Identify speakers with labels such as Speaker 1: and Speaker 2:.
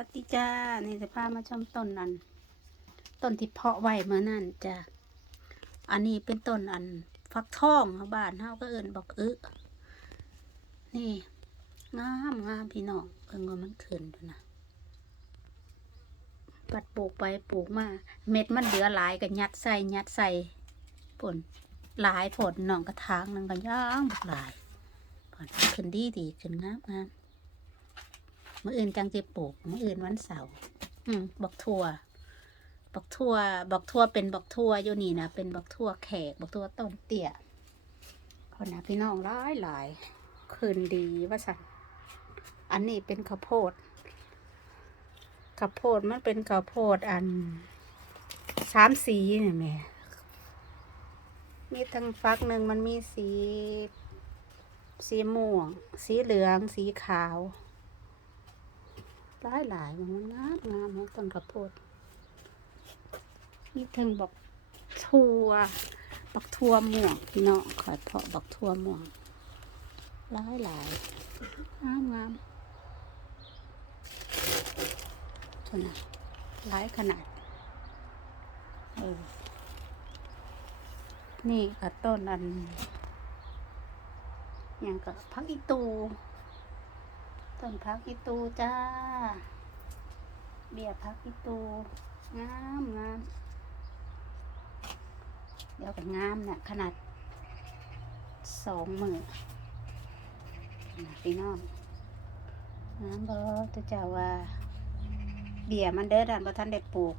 Speaker 1: วัสดีจ้า นี่จะพามาชมต้นอัน ต้นที่เพาะไว้เมื่อนั่นจ้ะอันนี้เป็นต้นอันฟักทองเขาบ้านเฮาก็เอินบอกอึนี่ งามงามพี่น้องเพิ่งว่ามันขึ้นดูนะ ปัดปลูกไปปลูกมา เม็ดมันเหลือหลายก็ยัดใส่ยัดใส่ผลหลายผลหนองกระถางหนึงก็ย่างบักหลายผลขึ้นดีดีขึ้นงามงาม มื่ออื่นจังจะปลูกมื่ออื่นวันเสาร์อืมบักทั่วบักทั่วบักทั่วเป็นบักทั่วอยู่นี่นะเป็นบักทั่วแขกบักทั่วต้นเตี้ยคนนะพี่น้องหลายหลายคืนดีว่าสันอันนี้เป็นข้าวโพดข้าวโพดมันเป็นข้าวโพดอันสามสีเนี่ยแม่มีทั้งฟักหนึ่งมันมีสี สีม่วง สีเหลือง สีขาว หลายหลายๆมันงามงามต้นข้าวโพดมีทั้งบักทั่วบักทั่วม่วงพี่น้องขอยเพาะบักทั่วม่วงหลายหลายงามงามเท่านั้นหลายขนาดเออนี่ก็ต้นอันอย่างกับพักอีตู ต้นพักอีตูจ้า เบี้ยพักอีตูงามงามเดี๋ยวกับงามเนี่ยขนาดสองมือนะพี่น้องงามบอจะเจ้าว่า เบี้ยมันเด้อดันบ่ทันได้ปลูก